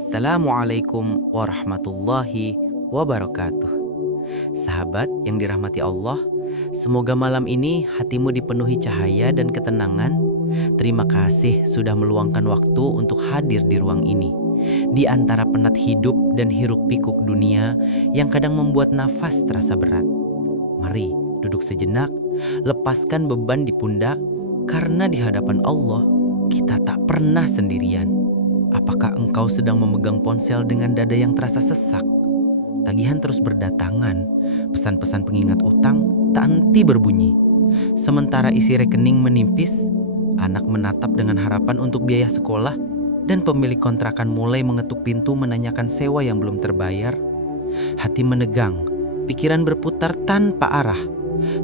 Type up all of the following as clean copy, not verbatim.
Assalamualaikum warahmatullahi wabarakatuh. Sahabat yang dirahmati Allah, semoga malam ini hatimu dipenuhi cahaya dan ketenangan. Terima kasih sudah meluangkan waktu untuk hadir di ruang ini. Di antara penat hidup dan hiruk-pikuk dunia yang kadang membuat nafas terasa berat. Mari duduk sejenak, lepaskan beban di pundak, karena di hadapan Allah kita tak pernah sendirian. Apakah engkau sedang memegang ponsel dengan dada yang terasa sesak? Tagihan terus berdatangan, pesan-pesan pengingat utang tak henti berbunyi. Sementara isi rekening menipis, anak menatap dengan harapan untuk biaya sekolah, dan pemilik kontrakan mulai mengetuk pintu menanyakan sewa yang belum terbayar. Hati menegang, pikiran berputar tanpa arah,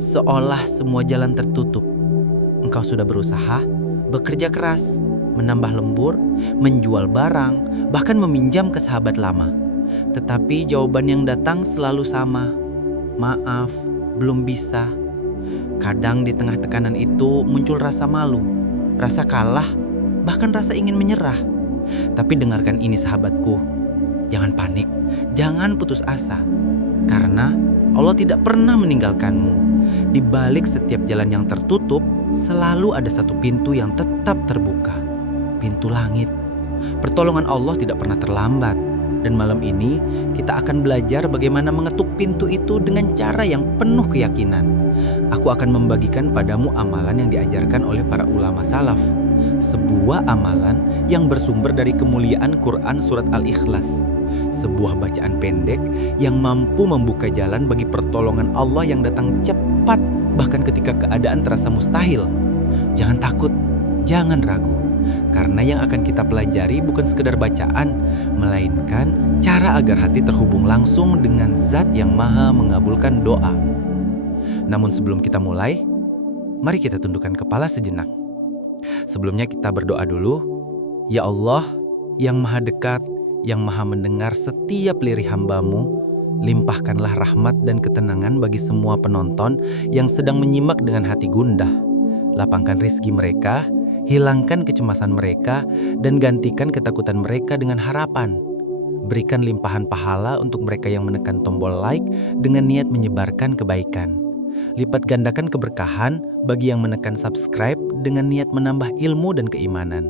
seolah semua jalan tertutup. Engkau sudah berusaha, bekerja keras, menambah lembur, menjual barang, bahkan meminjam ke sahabat lama. Tetapi jawaban yang datang selalu sama. Maaf, belum bisa. Kadang di tengah tekanan itu muncul rasa malu, rasa kalah, bahkan rasa ingin menyerah. Tapi dengarkan ini sahabatku, jangan panik, jangan putus asa. Karena Allah tidak pernah meninggalkanmu. Di balik setiap jalan yang tertutup, selalu ada satu pintu yang tetap terbuka. Pintu langit. Pertolongan Allah tidak pernah terlambat. Dan malam ini kita akan belajar bagaimana mengetuk pintu itu dengan cara yang penuh keyakinan. Aku akan membagikan padamu amalan yang diajarkan oleh para ulama salaf. Sebuah amalan yang bersumber dari kemuliaan Quran surat Al-Ikhlas. Sebuah bacaan pendek yang mampu membuka jalan bagi pertolongan Allah yang datang cepat, bahkan ketika keadaan terasa mustahil. Jangan takut, jangan ragu. Karena yang akan kita pelajari bukan sekedar bacaan, melainkan cara agar hati terhubung langsung dengan Zat yang Maha mengabulkan doa. Namun sebelum kita mulai, mari kita tundukkan kepala sejenak. Sebelumnya kita berdoa dulu. Ya Allah, yang Maha dekat, yang Maha mendengar setiap lirih hamba-Mu, limpahkanlah rahmat dan ketenangan bagi semua penonton yang sedang menyimak dengan hati gundah. Lapangkan rizki mereka, hilangkan kecemasan mereka, dan gantikan ketakutan mereka dengan harapan. Berikan limpahan pahala untuk mereka yang menekan tombol like dengan niat menyebarkan kebaikan. Lipat gandakan keberkahan bagi yang menekan subscribe dengan niat menambah ilmu dan keimanan.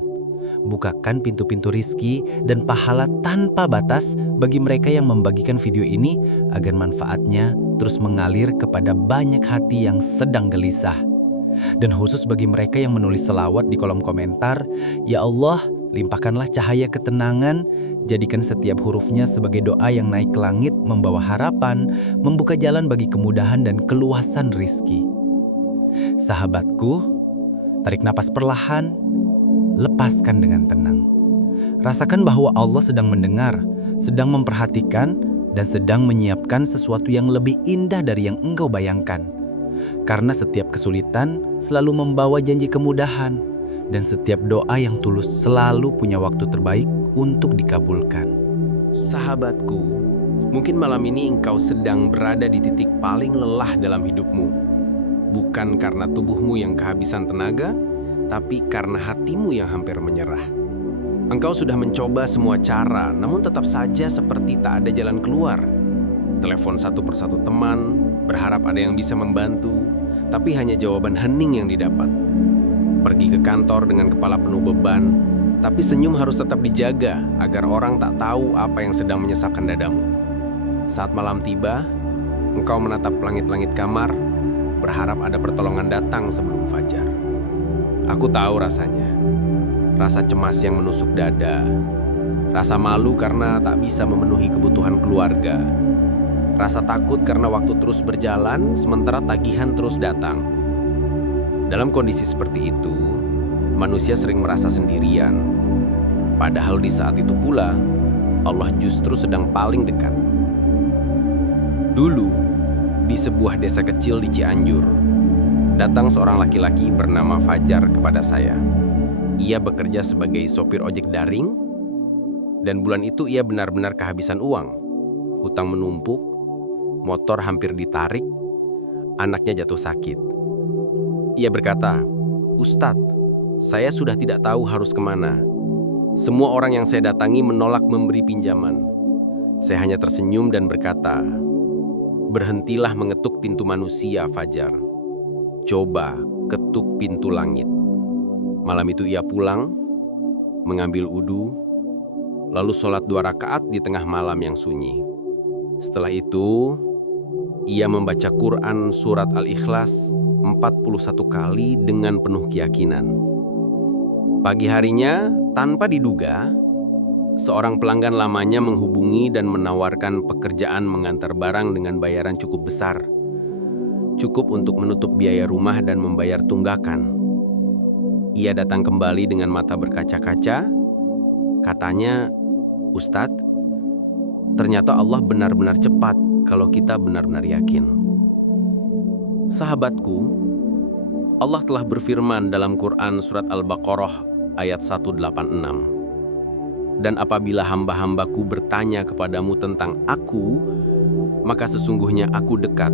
Bukakan pintu-pintu rizki dan pahala tanpa batas bagi mereka yang membagikan video ini agar manfaatnya terus mengalir kepada banyak hati yang sedang gelisah. Dan khusus bagi mereka yang menulis selawat di kolom komentar, ya Allah, limpahkanlah cahaya ketenangan, jadikan setiap hurufnya sebagai doa yang naik ke langit membawa harapan, membuka jalan bagi kemudahan dan keluasan rizki. Sahabatku, tarik napas perlahan, lepaskan dengan tenang. Rasakan bahwa Allah sedang mendengar, sedang memperhatikan, dan sedang menyiapkan sesuatu yang lebih indah dari yang engkau bayangkan. Karena setiap kesulitan selalu membawa janji kemudahan, dan setiap doa yang tulus selalu punya waktu terbaik untuk dikabulkan. Sahabatku, mungkin malam ini engkau sedang berada di titik paling lelah dalam hidupmu. Bukan karena tubuhmu yang kehabisan tenaga, tapi karena hatimu yang hampir menyerah. Engkau sudah mencoba semua cara, namun tetap saja seperti tak ada jalan keluar. Telepon satu persatu teman, berharap ada yang bisa membantu, tapi hanya jawaban hening yang didapat. Pergi ke kantor dengan kepala penuh beban, tapi senyum harus tetap dijaga agar orang tak tahu apa yang sedang menyesakkan dadamu. Saat malam tiba, engkau menatap langit-langit kamar, berharap ada pertolongan datang sebelum fajar. Aku tahu rasanya, rasa cemas yang menusuk dada, rasa malu karena tak bisa memenuhi kebutuhan keluarga, rasa takut karena waktu terus berjalan sementara tagihan terus datang. Dalam kondisi seperti itu, manusia sering merasa sendirian. Padahal di saat itu pula, Allah justru sedang paling dekat. Dulu, di sebuah desa kecil di Cianjur, datang seorang laki-laki bernama Fajar kepada saya. Ia bekerja sebagai sopir ojek daring, dan bulan itu ia benar-benar kehabisan uang. Hutang menumpuk, motor hampir ditarik, anaknya jatuh sakit. Ia berkata, "Ustadz, saya sudah tidak tahu harus kemana. Semua orang yang saya datangi menolak memberi pinjaman. Saya hanya tersenyum dan berkata, "Berhentilah mengetuk pintu manusia, Fajar. Coba ketuk pintu langit." Malam itu ia pulang, mengambil wudhu, lalu sholat 2 rakaat di tengah malam yang sunyi. Setelah itu, ia membaca Quran surat Al-Ikhlas 41 kali dengan penuh keyakinan. Pagi harinya, tanpa diduga, seorang pelanggan lamanya menghubungi dan menawarkan pekerjaan mengantar barang dengan bayaran cukup besar. Cukup untuk menutup biaya rumah dan membayar tunggakan. Ia datang kembali dengan mata berkaca-kaca. Katanya, "Ustadz, ternyata Allah benar-benar cepat kalau kita benar-benar yakin." Sahabatku, Allah telah berfirman dalam Quran surat Al-Baqarah ayat 186. "Dan apabila hamba-hambaku bertanya kepadamu tentang Aku, maka sesungguhnya Aku dekat.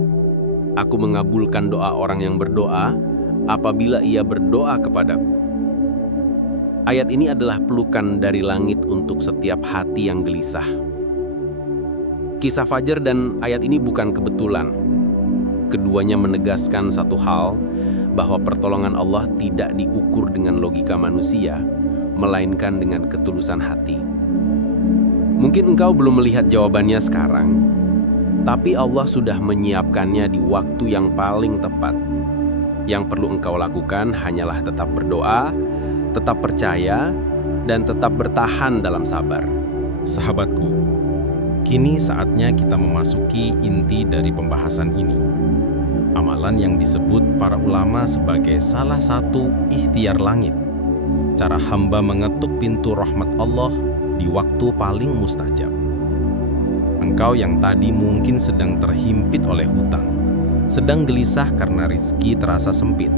Aku mengabulkan doa orang yang berdoa apabila ia berdoa kepadaku." Ayat ini adalah pelukan dari langit untuk setiap hati yang gelisah. Kisah Fajar dan ayat ini bukan kebetulan. Keduanya menegaskan satu hal, bahwa pertolongan Allah tidak diukur dengan logika manusia, melainkan dengan ketulusan hati. Mungkin engkau belum melihat jawabannya sekarang, tapi Allah sudah menyiapkannya di waktu yang paling tepat. Yang perlu engkau lakukan hanyalah tetap berdoa, tetap percaya, dan tetap bertahan dalam sabar. Sahabatku, kini saatnya kita memasuki inti dari pembahasan ini. Amalan yang disebut para ulama sebagai salah satu ikhtiar langit. Cara hamba mengetuk pintu rahmat Allah di waktu paling mustajab. Engkau yang tadi mungkin sedang terhimpit oleh hutang, sedang gelisah karena rizki terasa sempit.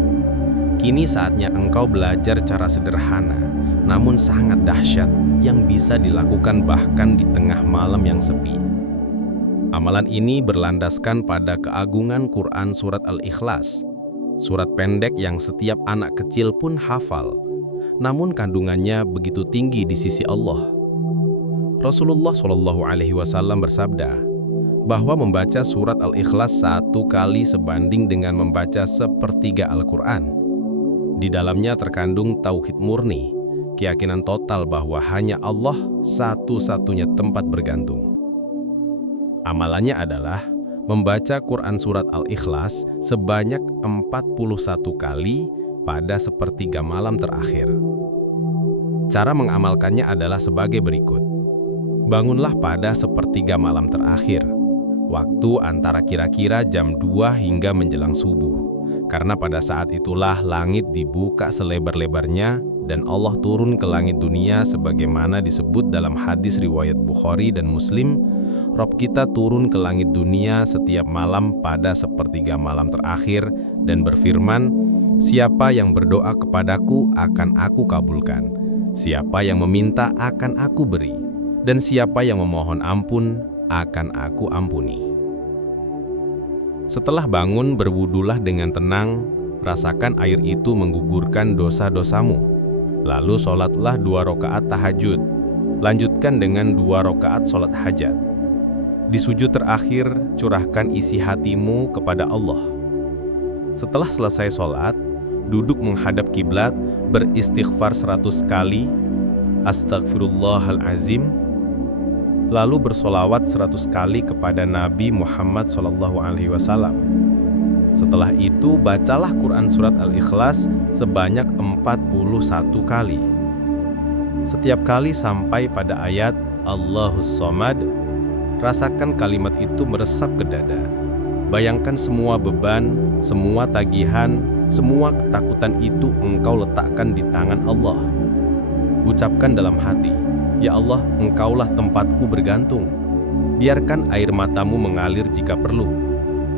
Kini saatnya engkau belajar cara sederhana, namun sangat dahsyat yang bisa dilakukan bahkan di tengah malam yang sepi. Amalan ini berlandaskan pada keagungan Quran surat Al-Ikhlas, surat pendek yang setiap anak kecil pun hafal, namun kandungannya begitu tinggi di sisi Allah. Rasulullah SAW bersabda bahwa membaca surat Al-Ikhlas 1 kali sebanding dengan membaca sepertiga Al-Quran. Di dalamnya terkandung tauhid murni, keyakinan total bahwa hanya Allah satu-satunya tempat bergantung. Amalannya adalah membaca Quran surat Al-Ikhlas sebanyak 41 kali pada sepertiga malam terakhir. Cara mengamalkannya adalah sebagai berikut. Bangunlah pada sepertiga malam terakhir, waktu antara kira-kira jam 2 hingga menjelang subuh. Karena pada saat itulah langit dibuka selebar-lebarnya dan Allah turun ke langit dunia sebagaimana disebut dalam hadis riwayat Bukhari dan Muslim. Rob kita turun ke langit dunia setiap malam pada sepertiga malam terakhir dan berfirman, "Siapa yang berdoa kepadaku akan aku kabulkan. Siapa yang meminta akan aku beri. Dan siapa yang memohon ampun akan aku ampuni." Setelah bangun, berwudulah dengan tenang, rasakan air itu menggugurkan dosa-dosamu. Lalu sholatlah 2 rakaat tahajud. Lanjutkan dengan 2 rakaat sholat hajat. Di sujud terakhir, curahkan isi hatimu kepada Allah. Setelah selesai sholat, duduk menghadap kiblat, beristighfar 100 kali, Astagfirullahalazim, lalu bersolawat 100 kali kepada Nabi Muhammad SAW. Setelah itu, bacalah Quran surat Al-Ikhlas sebanyak 41 kali. Setiap kali sampai pada ayat Allahus Somad, rasakan kalimat itu meresap ke dada. Bayangkan semua beban, semua tagihan, semua ketakutan itu engkau letakkan di tangan Allah. Ucapkan dalam hati, "Ya Allah, Engkaulah tempatku bergantung." Biarkan air matamu mengalir jika perlu.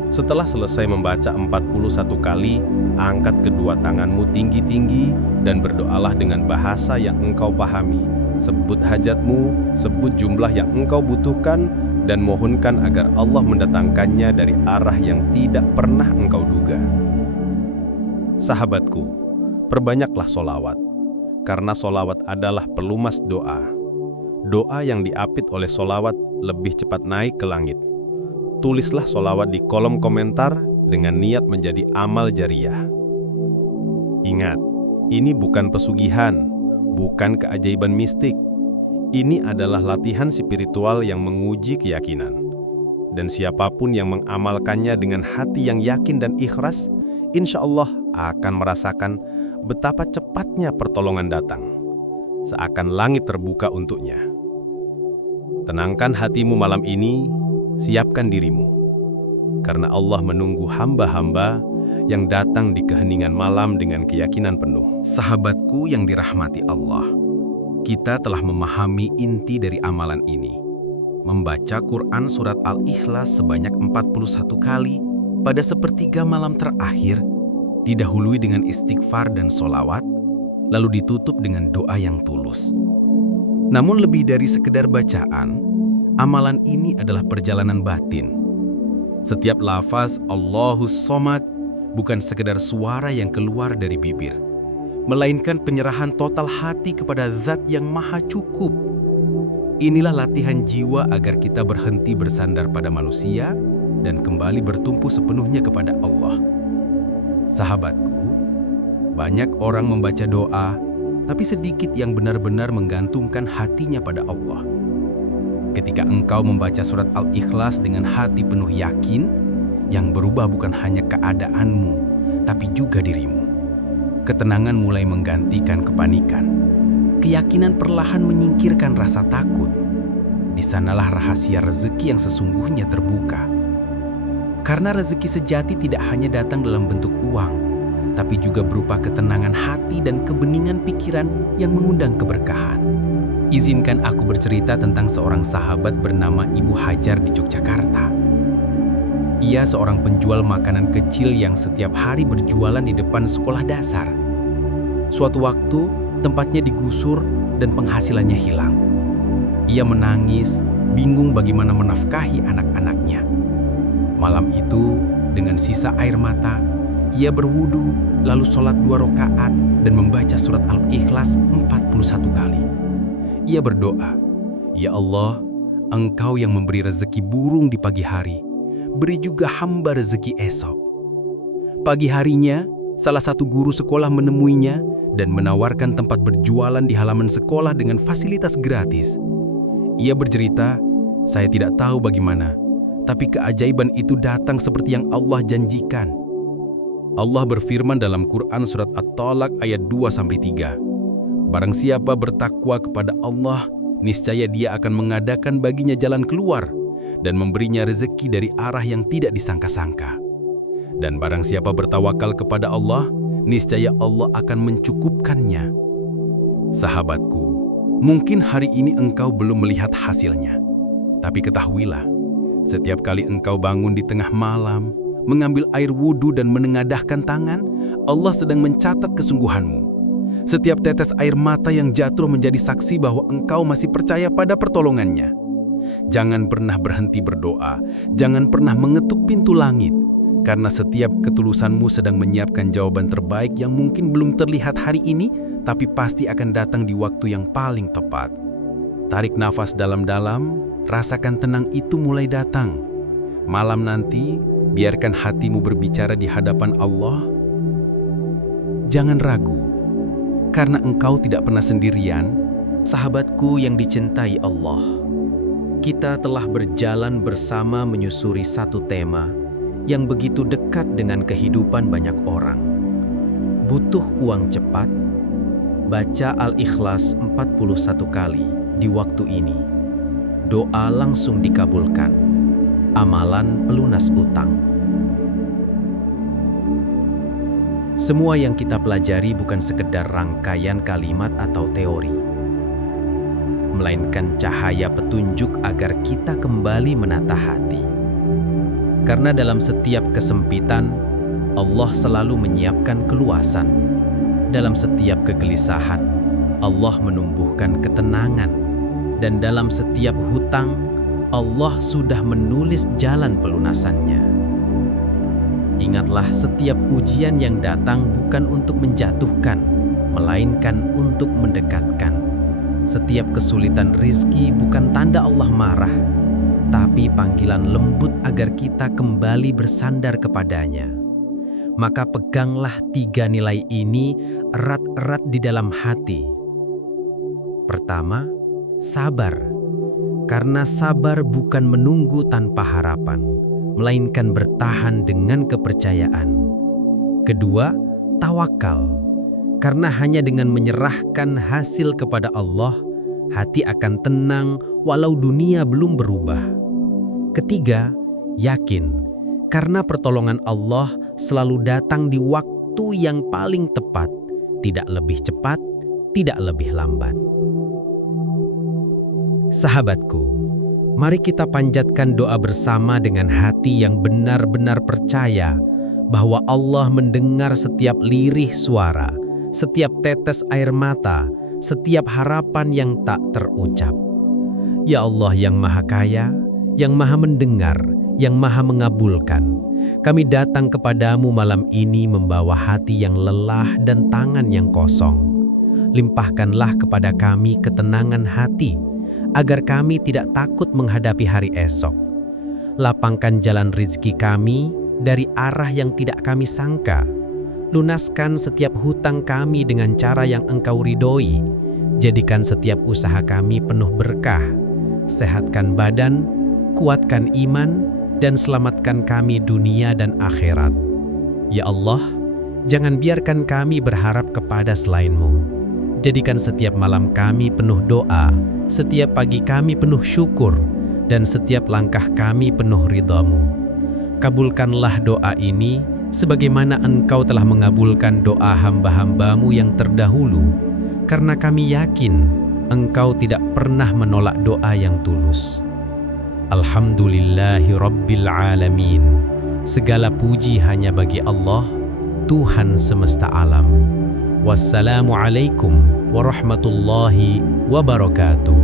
Setelah selesai membaca 41 kali, angkat kedua tanganmu tinggi-tinggi dan berdoalah dengan bahasa yang engkau pahami. Sebut hajatmu, sebut jumlah yang engkau butuhkan, dan mohonkan agar Allah mendatangkannya dari arah yang tidak pernah engkau duga. Sahabatku, perbanyaklah solawat. karena solawat adalah pelumas doa. Doa yang diapit oleh solawat lebih cepat naik ke langit. Tulislah solawat di kolom komentar dengan niat menjadi amal jariah. Ingat, ini bukan pesugihan, bukan keajaiban mistik. Ini adalah latihan spiritual yang menguji keyakinan. Dan siapapun yang mengamalkannya dengan hati yang yakin dan ikhlas, insya Allah akan merasakan betapa cepatnya pertolongan datang. Seakan langit terbuka untuknya. Tenangkan hatimu malam ini, siapkan dirimu. Karena Allah menunggu hamba-hamba yang datang di keheningan malam dengan keyakinan penuh. Sahabatku yang dirahmati Allah, kita telah memahami inti dari amalan ini. Membaca Quran surat Al-Ikhlas sebanyak 41 kali pada sepertiga malam terakhir, didahului dengan istighfar dan solawat, lalu ditutup dengan doa yang tulus. Namun lebih dari sekedar bacaan, amalan ini adalah perjalanan batin. Setiap lafaz Allahus Somad bukan sekedar suara yang keluar dari bibir, melainkan penyerahan total hati kepada Zat yang Maha Cukup. Inilah latihan jiwa agar kita berhenti bersandar pada manusia dan kembali bertumpu sepenuhnya kepada Allah. Sahabatku, banyak orang membaca doa, tapi sedikit yang benar-benar menggantungkan hatinya pada Allah. Ketika engkau membaca surat Al-Ikhlas dengan hati penuh yakin, yang berubah bukan hanya keadaanmu, tapi juga dirimu. Ketenangan mulai menggantikan kepanikan. Keyakinan perlahan menyingkirkan rasa takut. Di sanalah rahasia rezeki yang sesungguhnya terbuka. Karena rezeki sejati tidak hanya datang dalam bentuk uang, tapi juga berupa ketenangan hati dan kebeningan pikiran yang mengundang keberkahan. Izinkan aku bercerita tentang seorang sahabat bernama Ibu Hajar di Yogyakarta. Ia seorang penjual makanan kecil yang setiap hari berjualan di depan sekolah dasar. Suatu waktu, tempatnya digusur dan penghasilannya hilang. Ia menangis, bingung bagaimana menafkahi anak-anaknya. Malam itu, dengan sisa air mata, ia berwudu, lalu sholat 2 rakaat dan membaca surat Al-Ikhlas 41 kali. Ia berdoa, "Ya Allah, Engkau yang memberi rezeki burung di pagi hari, beri juga hamba rezeki esok." Pagi harinya, salah satu guru sekolah menemuinya dan menawarkan tempat berjualan di halaman sekolah dengan fasilitas gratis. Ia bercerita, "Saya tidak tahu bagaimana, tapi keajaiban itu datang seperti yang Allah janjikan." Allah berfirman dalam Quran surat At-Talaq ayat 2-3, "Barang siapa bertakwa kepada Allah, niscaya Dia akan mengadakan baginya jalan keluar dan memberinya rezeki dari arah yang tidak disangka-sangka. Dan barang siapa bertawakal kepada Allah, niscaya Allah akan mencukupkannya." Sahabatku, mungkin hari ini engkau belum melihat hasilnya. Tapi ketahuilah, setiap kali engkau bangun di tengah malam, mengambil air wudhu dan menengadahkan tangan, Allah sedang mencatat kesungguhanmu. Setiap tetes air mata yang jatuh menjadi saksi bahwa engkau masih percaya pada pertolongannya. Jangan pernah berhenti berdoa, jangan pernah mengetuk pintu langit, karena setiap ketulusanmu sedang menyiapkan jawaban terbaik yang mungkin belum terlihat hari ini, tapi pasti akan datang di waktu yang paling tepat. Tarik nafas dalam-dalam, rasakan tenang itu mulai datang. Malam nanti, biarkan hatimu berbicara di hadapan Allah. Jangan ragu, karena engkau tidak pernah sendirian. Sahabatku yang dicintai Allah, kita telah berjalan bersama menyusuri satu tema yang begitu dekat dengan kehidupan banyak orang. Butuh uang cepat? Baca Al-Ikhlas 41 kali di waktu ini. Doa langsung dikabulkan. Amalan pelunas utang. Semua yang kita pelajari bukan sekedar rangkaian kalimat atau teori, melainkan cahaya petunjuk agar kita kembali menata hati. Karena dalam setiap kesempitan, Allah selalu menyiapkan keluasan. Dalam setiap kegelisahan, Allah menumbuhkan ketenangan. Dan dalam setiap hutang, Allah sudah menulis jalan pelunasannya. Ingatlah, setiap ujian yang datang bukan untuk menjatuhkan, melainkan untuk mendekatkan. Setiap kesulitan rizki bukan tanda Allah marah, tapi panggilan lembut agar kita kembali bersandar kepadanya. Maka peganglah 3 nilai ini erat-erat di dalam hati. Pertama, sabar. Karena sabar bukan menunggu tanpa harapan, melainkan bertahan dengan kepercayaan. Kedua, tawakal. Karena hanya dengan menyerahkan hasil kepada Allah, hati akan tenang walau dunia belum berubah. Ketiga, yakin. Karena pertolongan Allah selalu datang di waktu yang paling tepat, tidak lebih cepat, tidak lebih lambat. Sahabatku, mari kita panjatkan doa bersama dengan hati yang benar-benar percaya bahwa Allah mendengar setiap lirih suara, setiap tetes air mata, setiap harapan yang tak terucap. Ya Allah yang Maha Kaya, yang Maha Mendengar, yang Maha Mengabulkan, kami datang kepadamu malam ini membawa hati yang lelah dan tangan yang kosong. Limpahkanlah kepada kami ketenangan hati, agar kami tidak takut menghadapi hari esok. Lapangkan jalan rizki kami dari arah yang tidak kami sangka. Lunaskan setiap hutang kami dengan cara yang Engkau ridhoi. Jadikan setiap usaha kami penuh berkah. Sehatkan badan, kuatkan iman, dan selamatkan kami dunia dan akhirat. Ya Allah, jangan biarkan kami berharap kepada selain-Mu. Jadikan setiap malam kami penuh doa, setiap pagi kami penuh syukur, dan setiap langkah kami penuh ridha-Mu. Kabulkanlah doa ini sebagaimana Engkau telah mengabulkan doa hamba-hamba-Mu yang terdahulu, karena kami yakin Engkau tidak pernah menolak doa yang tulus. Alhamdulillahi Rabbil Alamin. Segala puji hanya bagi Allah, Tuhan semesta alam. Wassalamualaikum warahmatullahi wabarakatuh.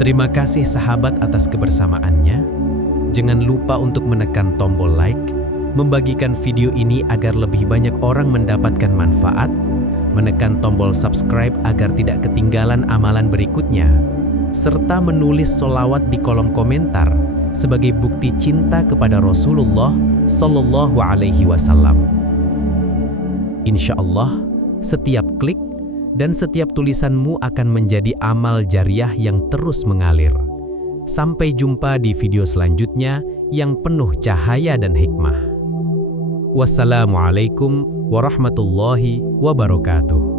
Terima kasih sahabat atas kebersamaannya. Jangan lupa untuk menekan tombol like, membagikan video ini agar lebih banyak orang mendapatkan manfaat, menekan tombol subscribe agar tidak ketinggalan amalan berikutnya, serta menulis sholawat di kolom komentar sebagai bukti cinta kepada Rasulullah Sallallahu Alaihi Wasallam. Insya Allah, setiap klik dan setiap tulisanmu akan menjadi amal jariah yang terus mengalir. Sampai jumpa di video selanjutnya yang penuh cahaya dan hikmah. Wassalamualaikum warahmatullahi wabarakatuh.